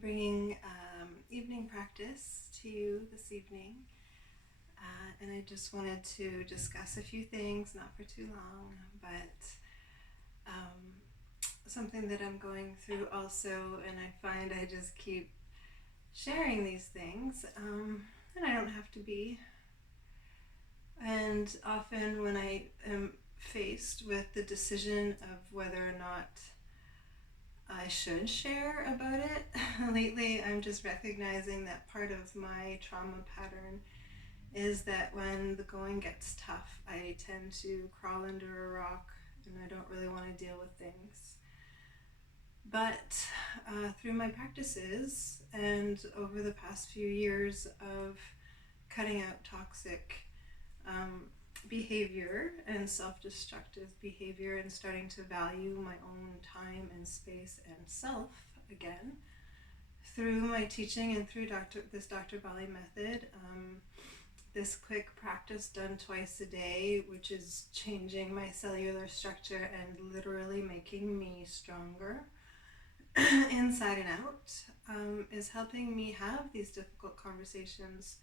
bringing evening practice to you this evening, and I just wanted to discuss a few things, not for too long, but something that I'm going through also, and I find I just keep sharing these things, and I don't have to be. And often when I am faced with the decision of whether or not I should share about it, lately I'm just recognizing that part of my trauma pattern is that when the going gets tough, I tend to crawl under a rock and I don't really want to deal with things. But through my practices and over the past few years of cutting out toxic behavior and self-destructive behavior and starting to value my own time and space and self again, through my teaching and through this Dr. Bali Method, this quick practice done twice a day, which is changing my cellular structure and literally making me stronger inside and out, is helping me have these difficult conversations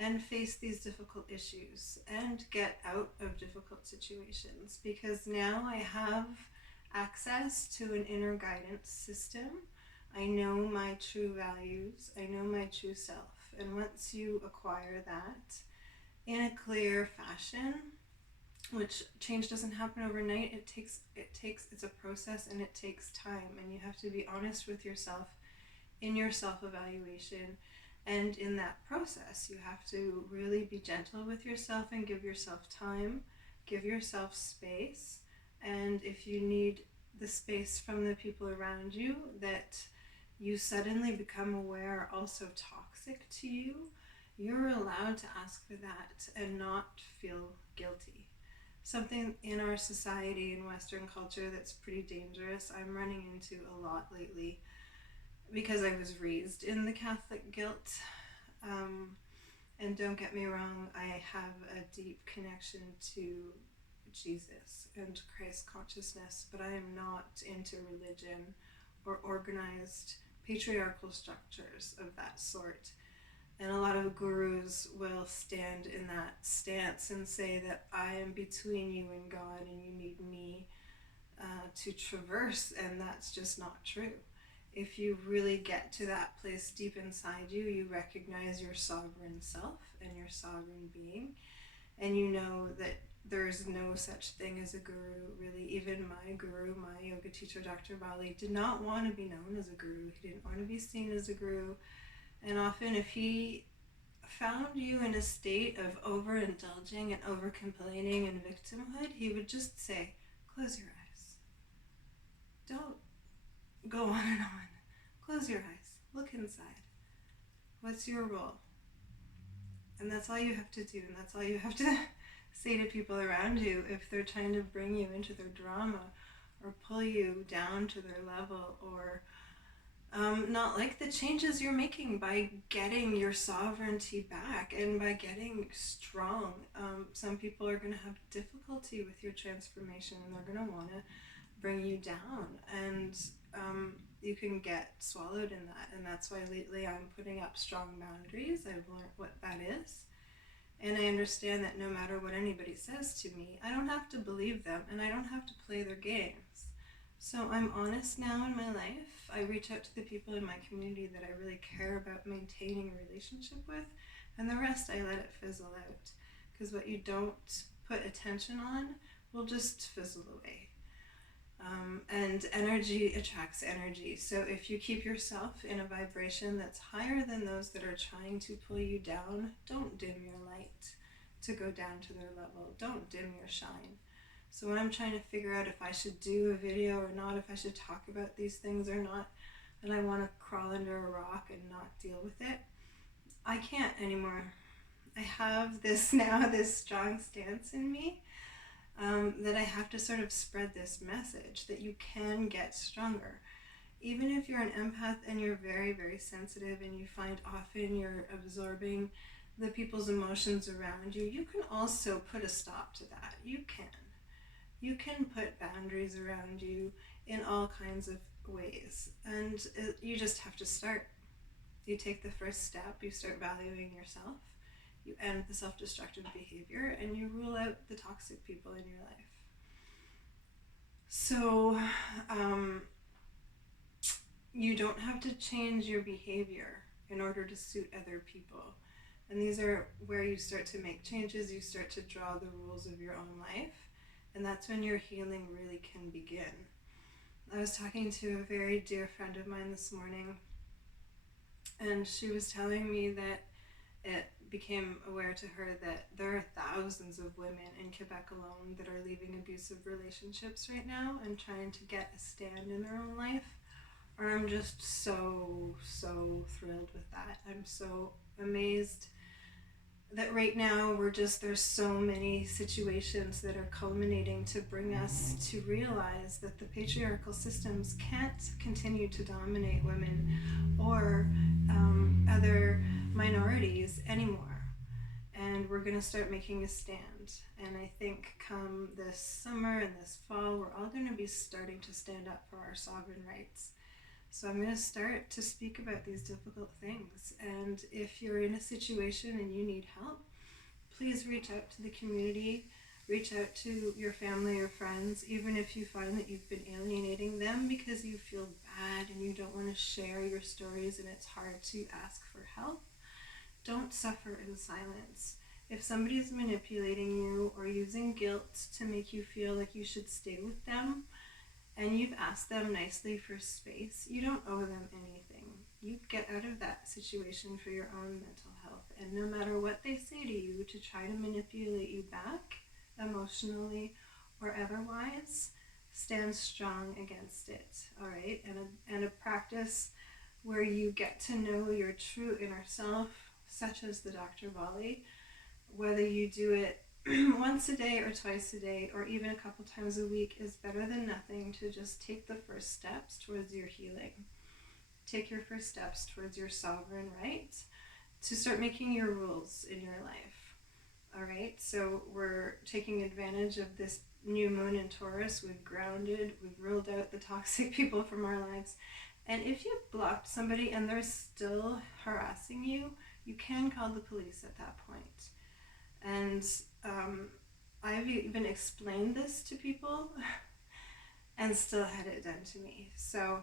and face these difficult issues and get out of difficult situations, because now I have access to an inner guidance system. I know my true values, I know my true self, and once you acquire that in a clear fashion, which change doesn't happen overnight, it's a process and it takes time, and you have to be honest with yourself in your self-evaluation. And in that process, you have to really be gentle with yourself and give yourself time, give yourself space. And if you need the space from the people around you that you suddenly become aware are also toxic to you, you're allowed to ask for that and not feel guilty. Something in our society, in Western culture, that's pretty dangerous, I'm running into a lot lately, because I was raised in the Catholic guilt. And don't get me wrong, I have a deep connection to Jesus and Christ consciousness, but I am not into religion or organized patriarchal structures of that sort. And a lot of gurus will stand in that stance and say that I am between you and God and you need me to traverse, and that's just not true. If you really get to that place deep inside you, you recognize your sovereign self and your sovereign being, and you know that there's no such thing as a guru, really. Even my guru, my yoga teacher, Dr. Bali, did not want to be known as a guru. He didn't want to be seen as a guru. And often if he found you in a state of overindulging and over-complaining and victimhood, he would just say, close your eyes. Don't go on and on. Close your eyes. Look inside. What's your role? And that's all you have to do, and that's all you have to say to people around you if they're trying to bring you into their drama or pull you down to their level, or not like the changes you're making by getting your sovereignty back and by getting strong. Some people are going to have difficulty with your transformation, and they're going to want to bring you down, and you can get swallowed in that. And that's why lately I'm putting up strong boundaries. I've learned what that is, and I understand that no matter what anybody says to me, I don't have to believe them, and I don't have to play their games. So I'm honest now in my life. I reach out to the people in my community that I really care about maintaining a relationship with, and the rest I let it fizzle out, because what you don't put attention on will just fizzle away. And energy attracts energy. So if you keep yourself in a vibration that's higher than those that are trying to pull you down, don't dim your light to go down to their level. Don't dim your shine. So when I'm trying to figure out if I should do a video or not, if I should talk about these things or not, and I want to crawl under a rock and not deal with it, I can't anymore. I have this strong stance in me, that I have to sort of spread this message that you can get stronger. Even if you're an empath and you're very, very sensitive, and you find often you're absorbing the people's emotions around you, you can also put a stop to that. You can put boundaries around you in all kinds of ways. And you just have to start. You take the first step, you start valuing yourself, you end the self-destructive behavior, and you rule out the toxic people in your life. So you don't have to change your behavior in order to suit other people. And these are where you start to make changes, you start to draw the rules of your own life, and that's when your healing really can begin. I was talking to a very dear friend of mine this morning, and she was telling me that it became aware to her that there are thousands of women in Quebec alone that are leaving abusive relationships right now and trying to get a stand in their own life. And I'm just so thrilled with that. I'm so amazed that right now there's so many situations that are culminating to bring us to realize that the patriarchal systems can't continue to dominate women or other minorities anymore. And we're going to start making a stand. And I think come this summer and this fall, we're all going to be starting to stand up for our sovereign rights. So I'm going to start to speak about these difficult things. And if you're in a situation and you need help, please reach out to the community, reach out to your family or friends, even if you find that you've been alienating them because you feel bad and you don't want to share your stories and it's hard to ask for help. Don't suffer in silence. If somebody's manipulating you or using guilt to make you feel like you should stay with them, and you've asked them nicely for space, you don't owe them anything. You get out of that situation for your own mental health. And no matter what they say to you to try to manipulate you back, emotionally or otherwise, stand strong against it, all right? And a practice where you get to know your true inner self, such as the Dr. Bali, whether you do it once a day or twice a day or even a couple times a week, is better than nothing to just take the first steps towards your healing. Take your first steps towards your sovereign right to start making your rules in your life. All right, so we're taking advantage of this new moon in Taurus. We've grounded, we've ruled out the toxic people from our lives. And if you've blocked somebody and they're still harassing you, you can call the police at that point. And I've even explained this to people and still had it done to me. So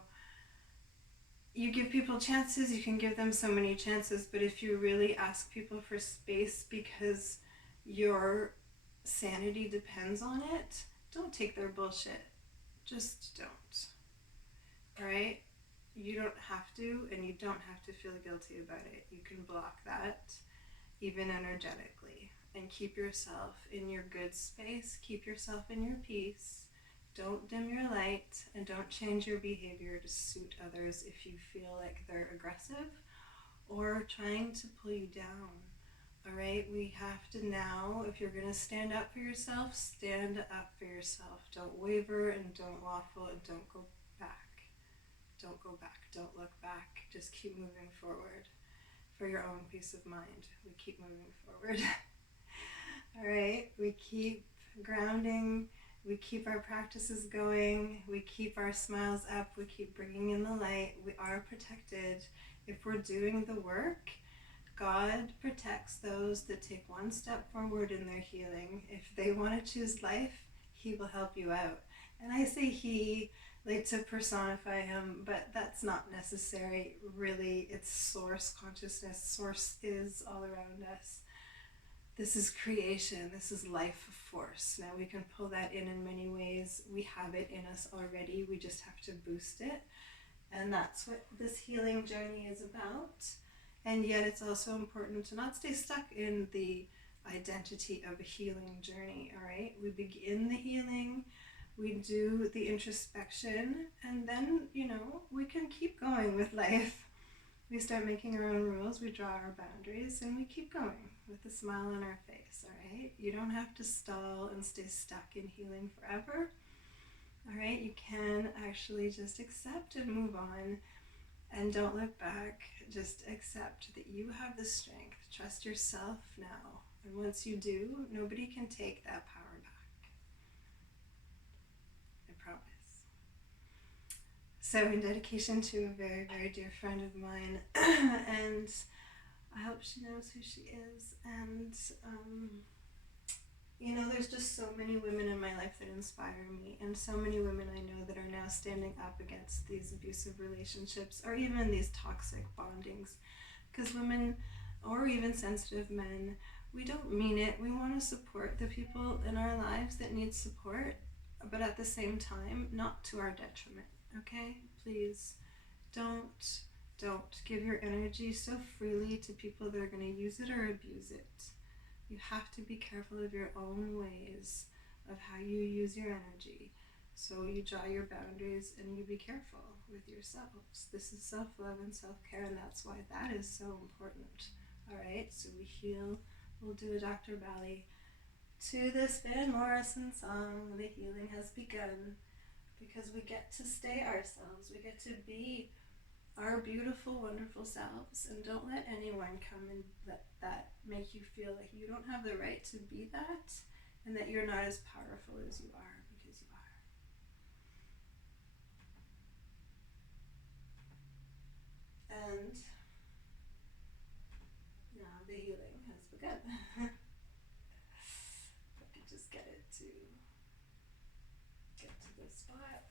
you give people chances, you can give them so many chances, but if you really ask people for space because your sanity depends on it, don't take their bullshit. Just don't. All right? You don't have to, and you don't have to feel guilty about it. You can block that, even energetically, and keep yourself in your good space. Keep yourself in your peace. Don't dim your light, and don't change your behavior to suit others if you feel like they're aggressive or trying to pull you down. All right, we have to now, if you're going to stand up for yourself, stand up for yourself. Don't waver and don't waffle and don't go back. Don't go back. Don't look back. Just keep moving forward for your own peace of mind. We keep moving forward. All right, we keep grounding. We keep our practices going. We keep our smiles up. We keep bringing in the light. We are protected. If we're doing the work, God protects those that take one step forward in their healing. If they want to choose life, He will help you out. And I say He, like to personify Him, but that's not necessary. Really, it's source consciousness. Source is all around us. This is creation. This is life force. Now we can pull that in many ways. We have it in us already. We just have to boost it. And that's what this healing journey is about. And yet it's also important to not stay stuck in the identity of a healing journey, all right? We begin the healing, we do the introspection, and then, we can keep going with life. We start making our own rules, we draw our boundaries, and we keep going with a smile on our face, all right? You don't have to stall and stay stuck in healing forever, all right? You can actually just accept and move on, and don't look back. Just accept that you have the strength. Trust yourself now, and once you do, nobody can take that power back. I promise. So in dedication to a very, very dear friend of mine, and I hope she knows who she is. And there's just so many women in my life that inspire me, and so many women I know that are now standing up against these abusive relationships or even these toxic bondings. Because women, or even sensitive men, we don't mean it. We want to support the people in our lives that need support, but at the same time, not to our detriment, okay? Please don't give your energy so freely to people that are going to use it or abuse it. You have to be careful of your own ways of how you use your energy. So you draw your boundaries and you be careful with yourselves. This is self-love and self-care, and that's why that is so important. All right, so we heal. We'll do a Dr. Bali to this Van Morrison song, The Healing Has Begun, because we get to stay ourselves. We get to be our beautiful, wonderful selves, and don't let anyone come and let that make you feel like you don't have the right to be that, and that you're not as powerful as you are, because you are. And now the healing has begun. If I could just get to this spot.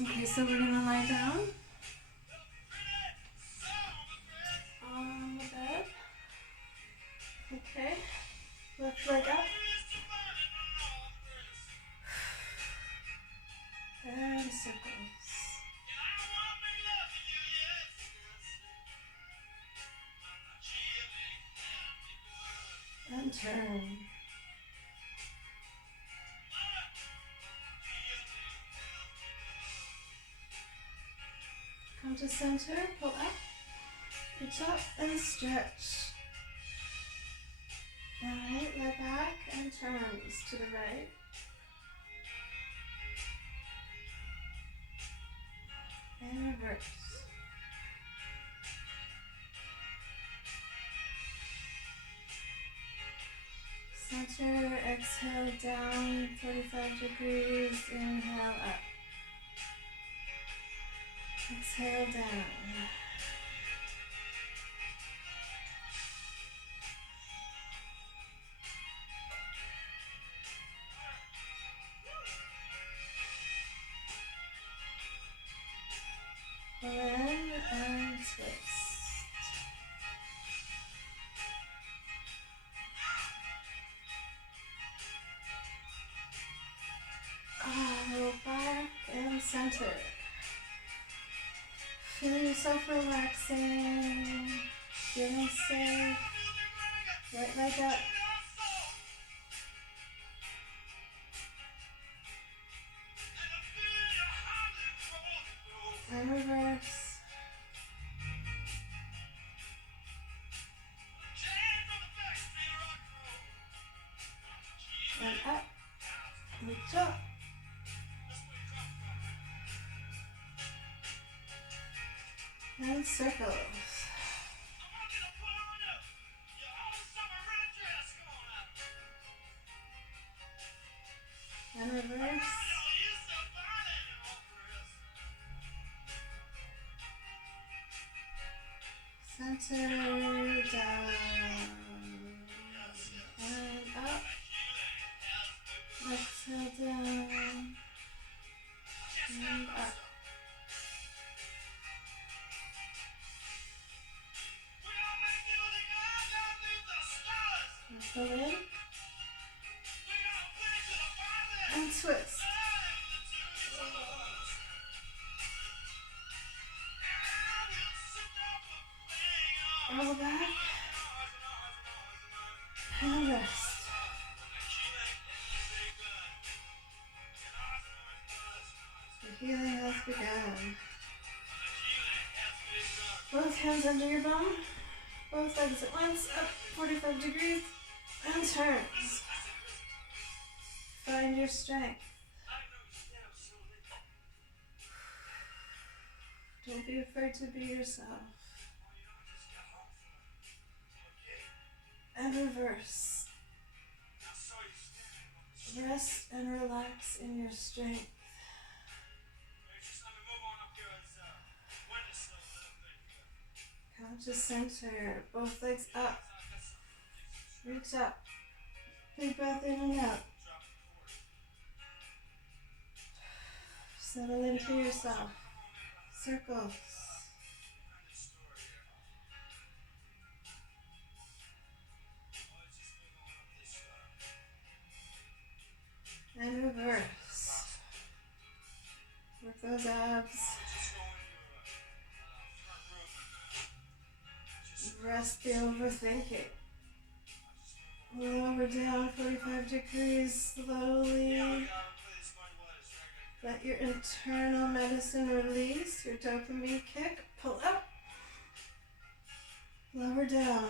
Okay, so we're gonna lie down on the bed. Okay, left leg up. And circles. And turn. Come to center, pull up, reach up, and stretch. Alright, lie back and turns to the right. And reverse. Center, exhale down, 45 degrees, inhale up. Exhale down. Pull in and twist. Roll back and center. Feel yourself relaxing, feeling safe. Right leg up. And reverse. And up. Reach up. And circles. And reverse. Center, down, and up. Exhale down, and up. And pull in, and twist. Roll back, and rest. The healing has begun. Both hands under your bum, both legs at once, up 45 degrees, and turns. Find your strength. Don't be afraid to be yourself. And reverse. Rest and relax in your strength. Conscious center. Both legs up. Reach up. Big breath in and out. Settle into yourself. Circles. And reverse. Work those abs. Rest the overthinking. Lower down 45 degrees slowly. Let your internal medicine release, your dopamine kick. Pull up. Lower down.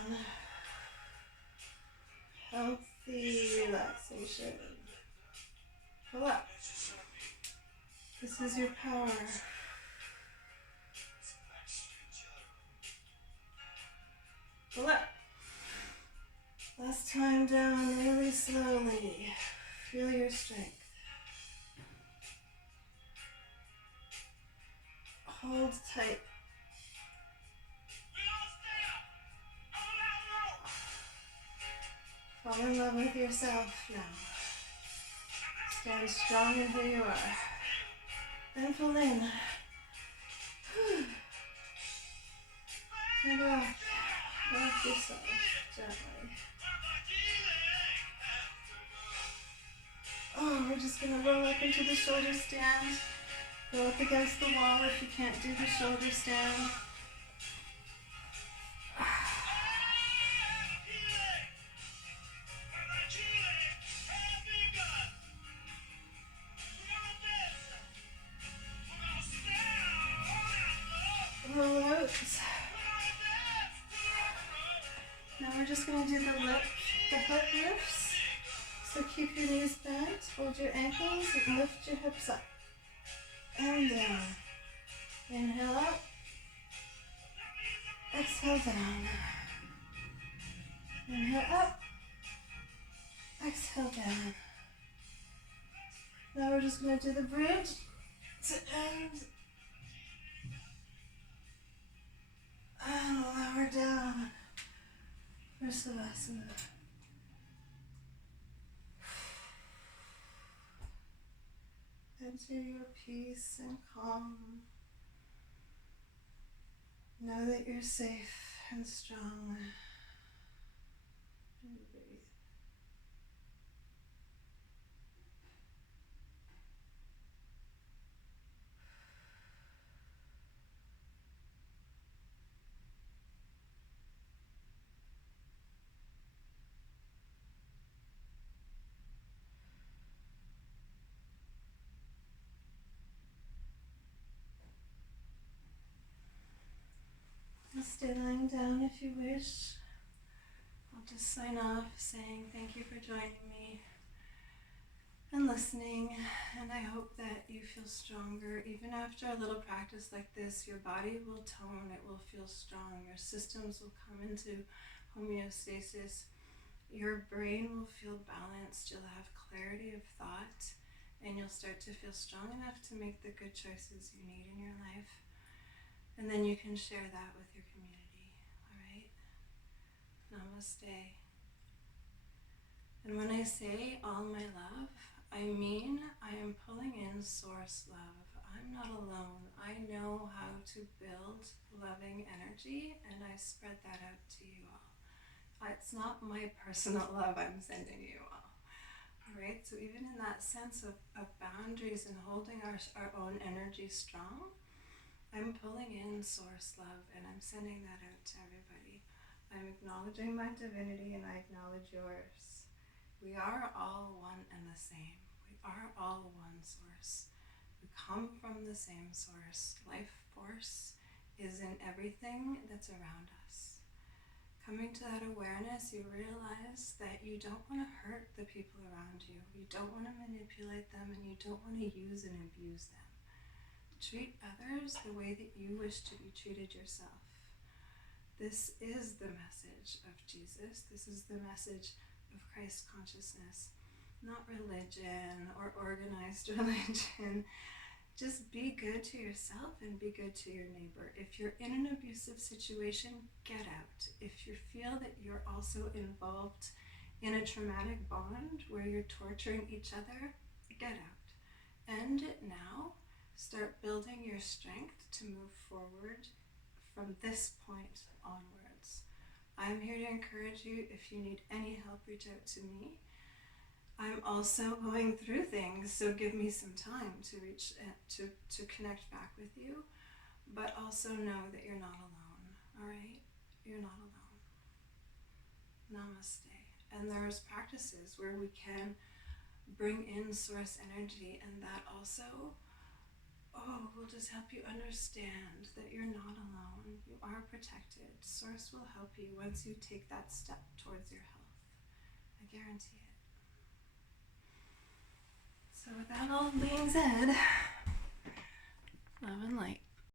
Healthy relaxation. Pull up. This is your power. Pull up. Last time down, really slowly. Feel your strength. Hold tight. Fall in love with yourself now. Stand strong in who you are. Then pull in. And rock. Rock yourself gently. Oh, we're just going to roll up into the shoulder stand. Go up against the wall if you can't do the shoulder stand. Roll out. Now we're just going to do the hip lifts. So keep your knees bent, hold your ankles, and lift your hips up. And down. Inhale up. Exhale down. Inhale up. Exhale down. Now we're just going to do the bridge to end. And lower down for Savasana. Enter your peace and calm. Know that you're safe and strong. And breathe. Stay lying down if you wish. I'll just sign off saying thank you for joining me and listening, and I hope that you feel stronger. Even after a little practice like this, your body will tone, it will feel strong, your systems will come into homeostasis, your brain will feel balanced, you'll have clarity of thought, and you'll start to feel strong enough to make the good choices you need in your life. And then you can share that with your community, all right? Namaste. And when I say all my love, I mean I am pulling in source love. I'm not alone. I know how to build loving energy, and I spread that out to you all. It's not my personal love I'm sending you all. All right? So even in that sense of boundaries and holding our own energy strong, I'm pulling in source love, and I'm sending that out to everybody. I'm acknowledging my divinity, and I acknowledge yours. We are all one and the same. We are all one source. We come from the same source. Life force is in everything that's around us. Coming to that awareness, you realize that you don't want to hurt the people around you. You don't want to manipulate them, and you don't want to use and abuse them. Treat others the way that you wish to be treated yourself. This is the message of Jesus. This is the message of Christ consciousness, not religion or organized religion. Just be good to yourself and be good to your neighbor. If you're in an abusive situation, get out. If you feel that you're also involved in a traumatic bond where you're torturing each other, get out. End it now. Start building your strength to move forward from this point onwards. I'm here to encourage you. If you need any help, reach out to me. I'm also going through things, so give me some time to connect back with you, but also know that you're not alone, all right? You're not alone. Namaste. And there's practices where we can bring in source energy, and that also will just help you understand that you're not alone. You are protected. Source will help you once you take that step towards your health. I guarantee it. So with that all being said, love and light.